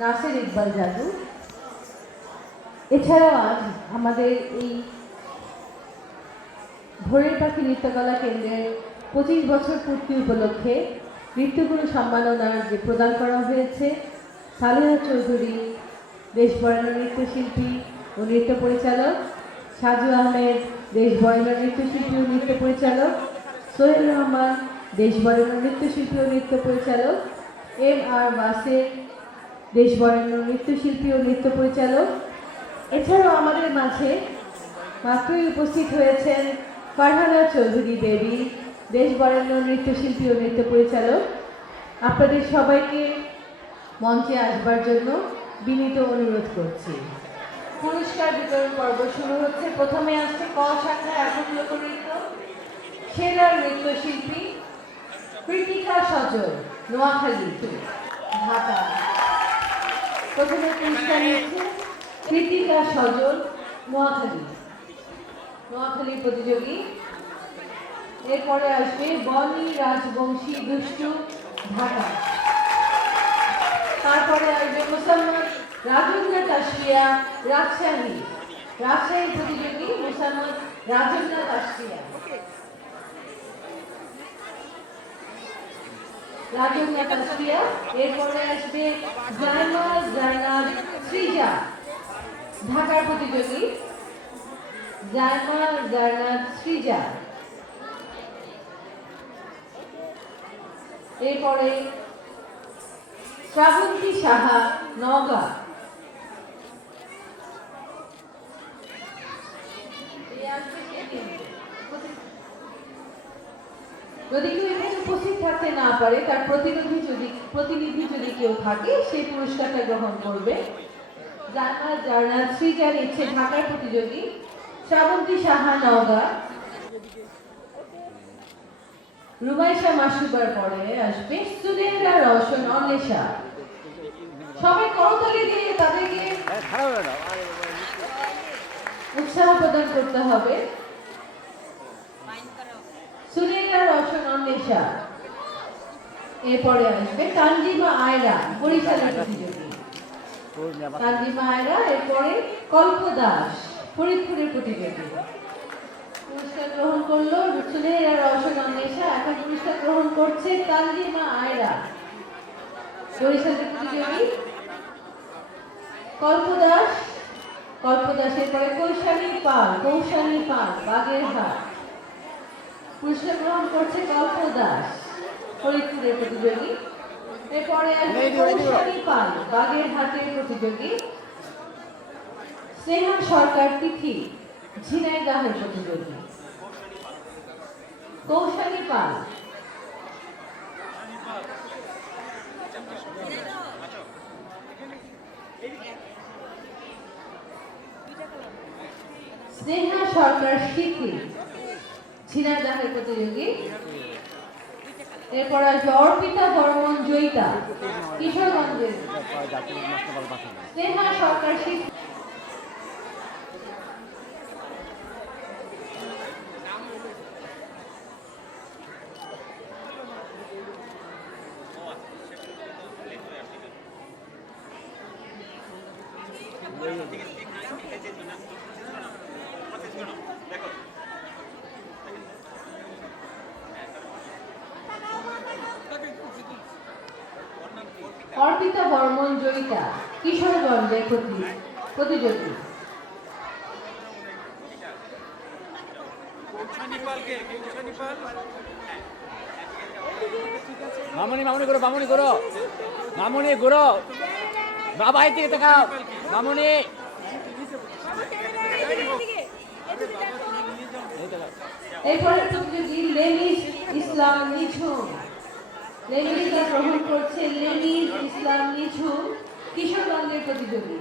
নাসির ইকবাল জাদু এছাড়াও আজ আমাদের এই ভোরের পাখি নৃত্যকলা কেন্দ্রের পঁচিশ বছর পূর্তি উপলক্ষে নৃত্যগুরু সম্মাননা যে প্রদান করা হয়েছে, সালেহা চৌধুরী দেশ বরেণ্য নৃত্যশিল্পী ও নৃত্য পরিচালক, সাজু আহমেদ দেশ বরেণ্য নৃত্যশিল্পী ও নৃত্য পরিচালক, সোহেল রহমান দেশ বরেণ্য নৃত্যশিল্পী ও নৃত্য পরিচালক, এম আর ওয়াসের দেশ বরেণ্য নৃত্যশিল্পী ও নৃত্য পরিচালক। এছাড়াও আমাদের মাঝে মাত্রই উপস্থিত হয়েছেন ফারহানা চৌধুরী দেবী দেশ বরেণ্য নৃত্যশিল্পী ও নৃত্য পরিচালক। আপনাদের সবাইকে মঞ্চে আসবার জন্য বিনীত অনুরোধ করছি। পুরস্কার বিতরণ পর্ব শুরু হচ্ছে। প্রথমে আসছে ক শাখা একক লোকনৃত্য। সেরা নৃত্যশিল্পী কৃতিকা সজল, নোয়াখালী, ঢাকা। কৃতিকা সজল নোয়াখালী। নোয়াখালীর প্রতিযোগী। এরপরে আসবে বনি রাজবংশী দুষ্টু ঢাকা। তারপরে আসবে মুসাম্মদ রাজুল্লাহ তাসফিয়া রাজশাহী। রাজশাহীর প্রতিযোগী মুসাম্মদ রাজুল্লাহ তাসফিয়া রাজুল্লাহ তাসফিয়া এরপরে আসবে জায়নাল জায়নাব সৃজা ঢাকার প্রতিযোগী জায়নাল জায়নাব সৃজা এরপরে শ্রাবন্তী সাহা, নওগাঁ। যদি কেউ উপস্থিত থাকতে না পারে, তার প্রতিনিধি যদি প্রতিনিধি যদি কেউ থাকে, সেই পুরস্কারটা গ্রহণ করবে। জানা জানা সৃজার ইচ্ছে, ঢাকার প্রতিযোগী, শ্রাবন্তী সাহা নওগাঁ। রুমাইশা মাসুবার পরে আসবে সবাই করতালি দিয়ে তাদেরকে উৎসাহ প্রদান করতে হবে। সুরেন্দ্রা রওশন অন্বেষা। এরপরে আসবে তানজিমা আয়রা, বরিশালের প্রতিযোগী। তানজিমা আয়রা, এরপরে কল্প দাস, ফরিদপুরের প্রতিযোগী। পুরস্কার গ্রহণ করল সুনেহরা রওশন অন্বেষা, এখন পুরস্কার গ্রহণ করছে তানজিমা আয়রা। বরিশালের প্রতিযোগী কল্পদাস কল্পদাসের পরে কৌশালী পাল কৌশালী পাল পুরস্কার গ্রহণ করছে কল্পদাস ফরিদপুরের প্রতিযোগী। এরপরে পাল প্রতিযোগী। স্নেহা সরকার তিথি ঝিনাইদহের প্রতিযোগী। কৌশালী পাল। স্নেহা সরকার ঝিনাইদহের প্রতিযোগী। এরপর আসবে অর্পিতা বর্মন জয়িতা কিশোরগঞ্জের। স্নেহা সরকার স্মৃতি অর্পিতা বর্মন জয়িতা কিশোরগঞ্জের প্রতি প্রতিযোগী। মামনি মামনি করো মামনি করো। মামনি করো। বাবা এই দিকে তাকাও। মামনি। এই। এরপরে প্রতিযোগী লেনিস ইসলাম নিঝুম। লেনিসটা গ্রহণ করছে লেনিস ইসলাম নিঝুম কিশোরগঞ্জের প্রতিযোগী।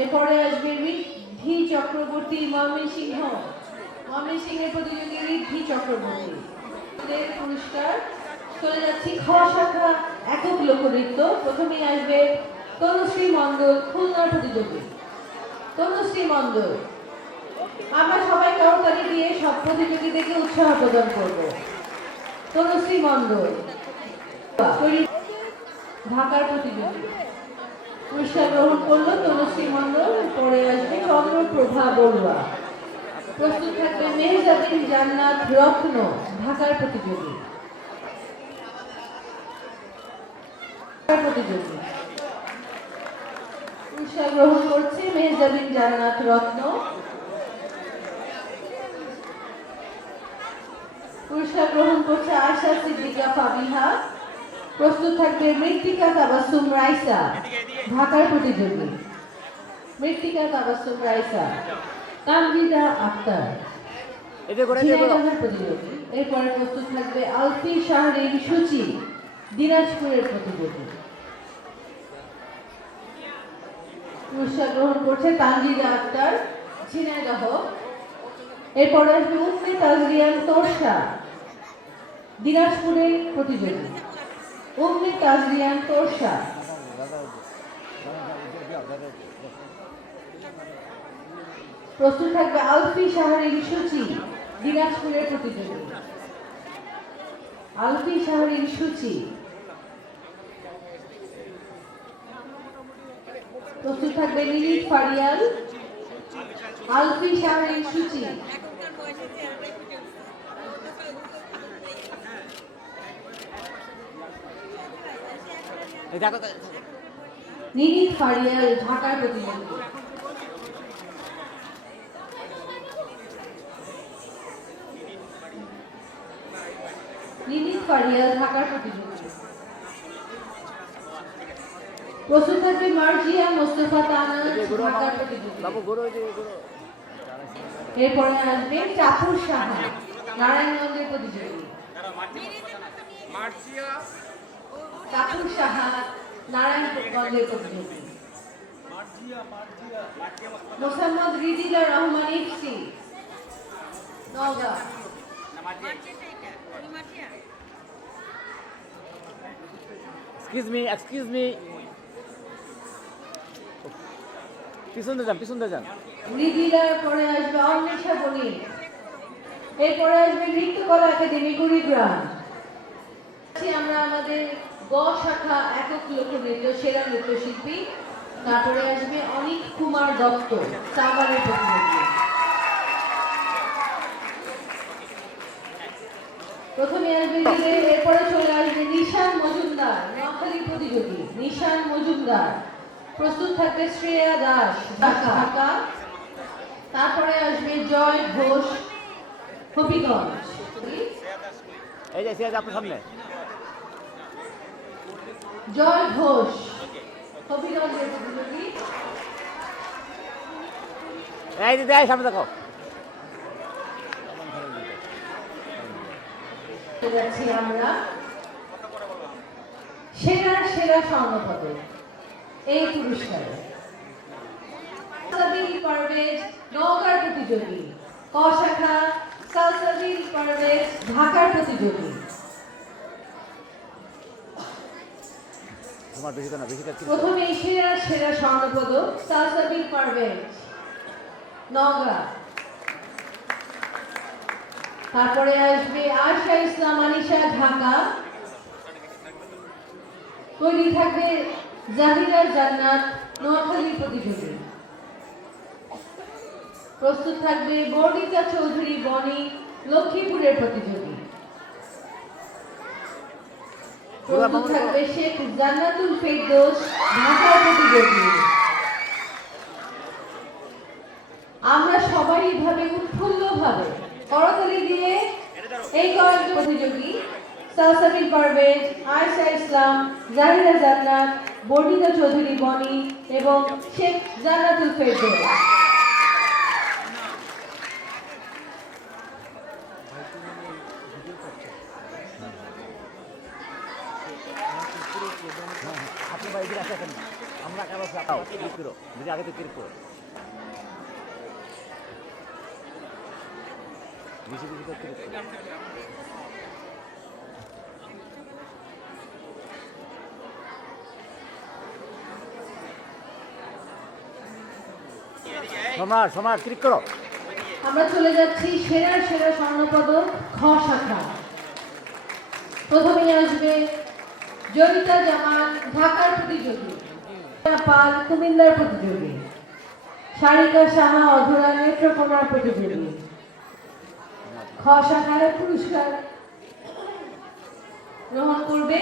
এরপরে আসবে ঋদ্ধি চক্রবর্তী ময়মনসিংহ। ময়মনসিংহের প্রতিযোগী ঋদ্ধি চক্রবর্তী। পুরস্কার চলে যাচ্ছি খ শাখা একক লোকনৃত্য। প্রথমেই আসবে তনুশ্রী মণ্ডল খুলনার প্রতিযোগী। তনুশ্রী মণ্ডল, আমরা সবাই করতালি দিয়ে সব প্রতিযোগীদেরকে উৎসাহ প্রদান করব। তনুশ্রী মণ্ডল। ঢাকার প্রতিযোগী পুরস্কার গ্রহণ করল তনুশ্রী মণ্ডল, পরে আসবে চন্দ্রপ্রভা বড়ুয়া। প্রস্তুত থাকবে মেহজাবিন জান্নাত রত্ন, ঢাকার প্রতিযোগী প্রতিযোগী পুরস্কার গ্রহণ করছে মেহজাবিন জান্নাত রত্ন পুরস্কার গ্রহণ করছে আশা সিদ্দিকা ফাবিহা। প্রস্তুত থাকবে মৃত্তিকা তাবাসুম রাইসা ঢাকার প্রতিযোগী। মৃত্তিকা তাবাসুম রাইসা তানজিদা আক্তার। প্রতিযোগী। এরপরে প্রস্তুত থাকবে আলফি শাহরিন সূচি দিনাজপুরের প্রতিযোগী। পুরস্কার গ্রহণ করছে তানজিদা আক্তার ঝিনাইদহ। এরপরে আসবে উম্মে তাজরিয়ান তোরশা দিনাজপুরের প্রতিযোগী উম্মে তাজরিয়ান তোরশা প্রস্তুত থাকবে আলফি শাহরিন সূচি, দিনাজপুরের প্রতিযোগী আলফি শাহরিন সূচি। প্রস্তুত থাকবে লিলি ফারিয়াল। আলফি শাহরিন সূচি। দেখো তো। ফারিয়াল ঢাকার প্রতিযোগী লিলি ফারিয়াল ঢাকার প্রতিযোগী প্রস্তুত থাকবে মার্জিয়া মোস্তফা তানাজ ঢাকার বাবু। প্রতিযোগী বাবু ঘুরো এদিকে ঘুরো এরপরে আসবে চাপুর সাহা নারায়ণগঞ্জের প্রতিযোগী চাপুর সাহা নারায়ণগঞ্জের প্রতিযোগী Mosammat Ridila Rahman ইফসি Naogaon. Excuse me excuse me পিছন দিয়ে যান পিছন যান। রিদিলার পরে আসবে অন্বেষা বণিক। এরপরে আসবে নৃত্যকলা একাডেমি কুড়িগ্রাম আমরা আমাদের শাখা একক লোকনৃত্য, সেরা নৃত্যশিল্পী তারপরে আসবে অনিক কুমার দত্ত, সাভারের প্রতিযোগী প্রথমে আসবে এরপরে চলে আসবে নিশান মজুমদার নোয়াখালীর প্রতিযোগী, নিশান মজুমদার। প্রস্তুত থাকবে শ্রেয়া দাস, ঢাকা। তারপরে আসবে জয় ঘোষ, হবিগঞ্জ। এই যে সিরাজ আপনার সামনে। জয় ঘোষ। হবিগঞ্জের প্রতিযোগী এই দিদি এই সামনে দেখো। চলে যাচ্ছি আমরা সেরা সেরা স্বর্ণপদক এই পুরস্কারে। পারভেজ নওগাঁর প্রতিযোগী ক শাখা সালসাবিল পারভেজ ঢাকার প্রতিযোগী। তোমার বেশি না, বেশি প্রথমে সেরা সেরা স্বর্ণপদক সালসাবিল পারভেজ নওগাঁ। তারপরে আসবে আশা ইসলাম, আনিশা, ঢাকা। তৈরি থাকবে জাহিরা জান্নাত নোয়াখালী প্রতিযোগী। প্রস্তুত থাকবে বর্ণিতা চৌধুরী, বনি লক্ষ্মীপুরের প্রতিযোগী। প্রস্তুত থাকবে শেখ জান্নাতুল ফেরদৌস ঢাকার প্রতিযোগী আমরা সবাই এইভাবে উৎফুল্ল ভাবে করতালি দিয়ে এই কয়েক প্রতিযোগী সালসাবিল পারভেজ আয়েশা ইসলাম জাহিরা জান্নাত বর্ণিতা চৌধুরী বনি এবং শেখ জান্নাতুল ফেরদৌস। আপনি ভাই এদিকে আসেন আমরা কারও চাপাও ক্লিক যদি আগে তো সমার সমার ক্লিক করো আমরা চলে যাচ্ছি সেরা সেরা স্বর্ণপদক, খ শাখা। প্রথমেই আসবে জয়িতা জামান ঢাকার প্রতিযোগী। পাল কুমিল্লার প্রতিযোগী। সারিকা সাহা, অধরা নেত্রকোনার প্রতিযোগী। খ পুরস্কার? গ্রহণ করবে?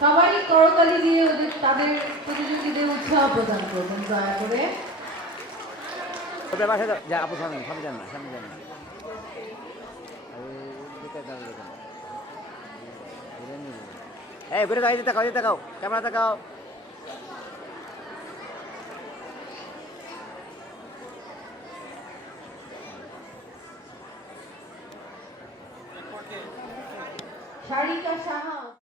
সবারই করতালি দিয়ে ওদের তাদের প্রতিযোগীদের উৎসাহ প্রদান করবেন, দয়া করে। ওদের বাসায় আপু, সামনে সামনে যান সামনে যান এই ঘুরে যাও এই যে তাকাও এই যে তাকাও